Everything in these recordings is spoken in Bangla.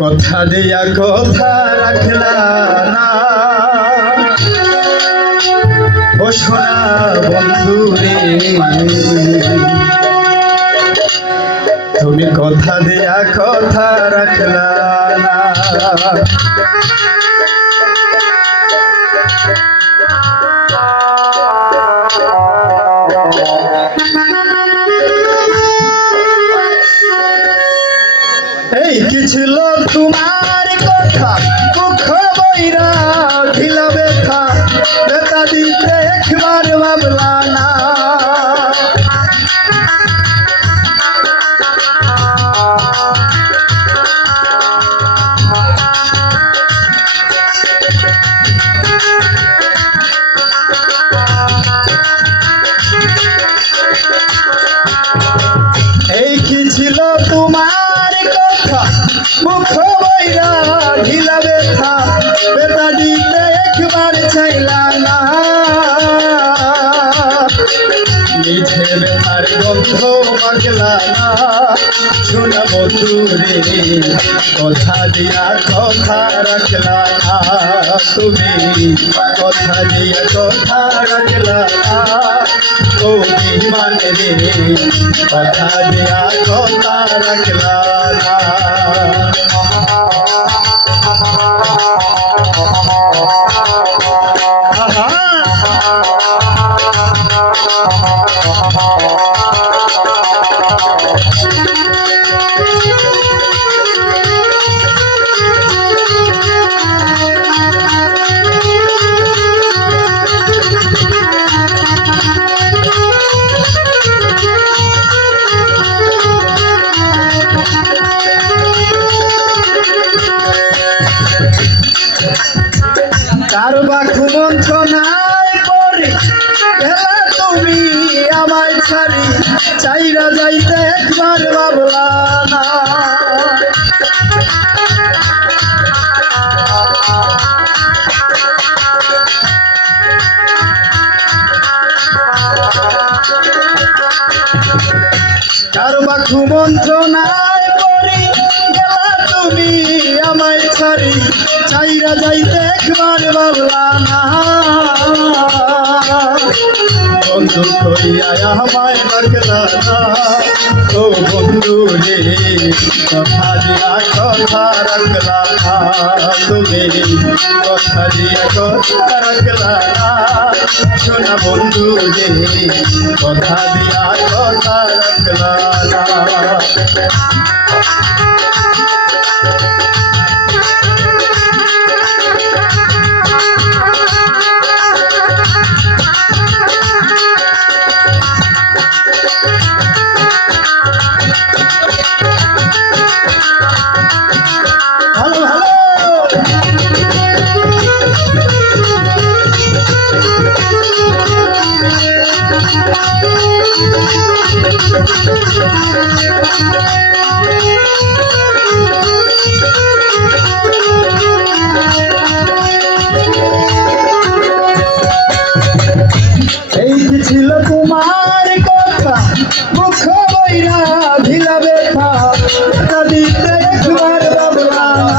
কথা দিয়া কথা রাখলা না ও সোনা বন্ধু রে, তুমি কথা দিয়া কথা রাখলা না। এই কি ছিল তোমার কথা দুঃখ বইরা ঢিলা ব্যথা ব্যথা দিতে একবার ভাবলা না। এই কি ছিল তোমার কথা মুখ বইরা ঢিলা ব্যথা ব্যথা দিতে একবার চাইলা না। নিজে ব্যথার গন্ধ মাখলা না শোনা বন্ধু রে, কথা দিয়া কথা রাখলা না। তুমি কথা দিয়া কথা রাখলা না ও বিমান রে, কথা দিয়া কথা রাখলা না। কার বা কুমন্ত্রণায় পড়ে গেলা তুমি আমায় ছাড়ি, চাইরা যাইতে একবার ভাবলা না। কার বা কুমন্ত্রণায় পড়ে গেলা তুমি আমায় ছাড়ি, চাইরা যাইতে একবার ভাবলা না। বন্ধু কইয়া আমায় ডাকলা না ও বন্ধু রে, কথা দিয়া কথা রাখলা না। তুমি কথা দিয়া কথা রাখলা না শোনা বন্ধু রে, কথা দিয়া কথা রাখলা না। এই কি ছিল তোমার কথা মুখ বইরা ঢিলা ব্যথা ব্যথা দিতে একবার ভাবলা না।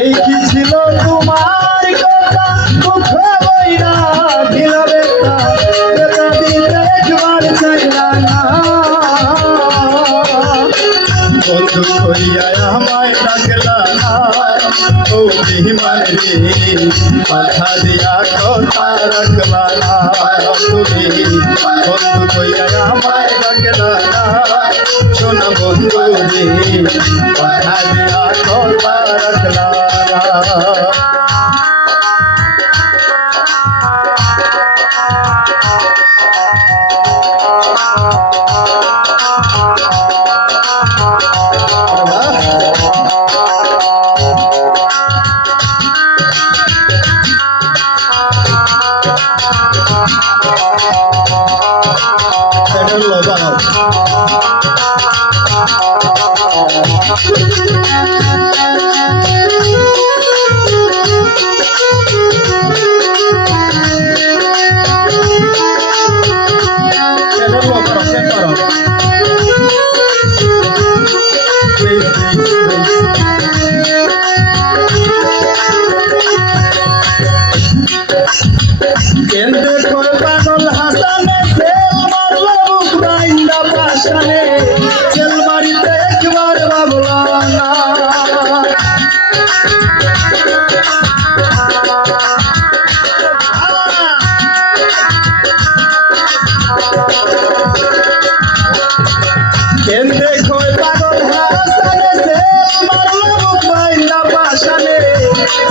এই কি ছিল তোমার কথা মুখ বইরা ঢিলা ব্যথা ব্যথা দিতে একবার চাইলা না। বন্ধু কইয়া আমায় ডাকলা না ও বিমান রে, কথা দিয়া কথা রাখলা না। তুমি বন্ধু কইয়া আমায় ডাকলা না শোনা বন্ধু রে, কথা দিয়া কথা রাখলা না।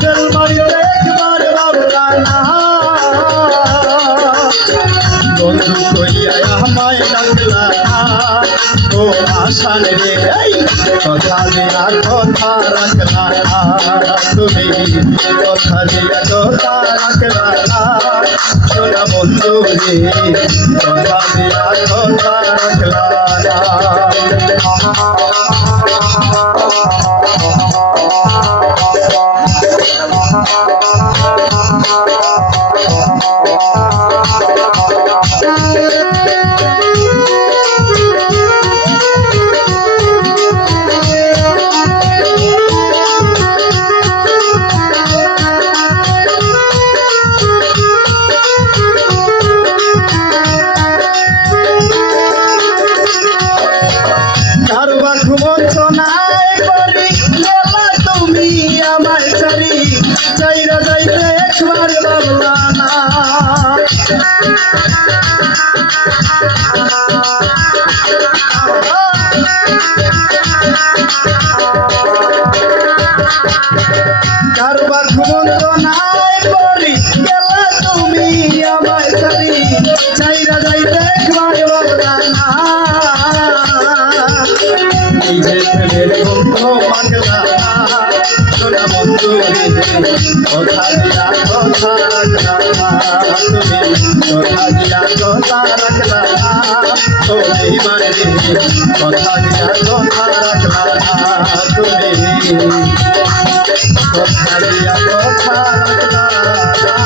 হুইসেল মারিতে একবার বাবলা না বন্ধু কইয়া আমায় ডাকলা ও আশান রে কথা দিয়া কথা রাখলা তুমি কথা দিয়া কথা রাখলা সোনা বন্ধু রে কথা দিয়া কথা রাখলা কারবার ঘুমন্তনায় করি গেলা তুমি আমায় ছাড়ি চাইরা যাইতে একবার বাবলা না কারবার ঘুমন্তনায় করি গেলা তুমি আমায় ছাড়ি চাইরা যাইতে একবার বাবলা না এই যে প্রেমের গন্ধ পাগলা সোনা বন্ধু কথা দিয়া কথা রাখলা তুমি কথা দিয়া কথা রাখলা তুমি মানে কথা দিয়া কথা রাখলা তুমি কথা দিয়া কথা রাখলা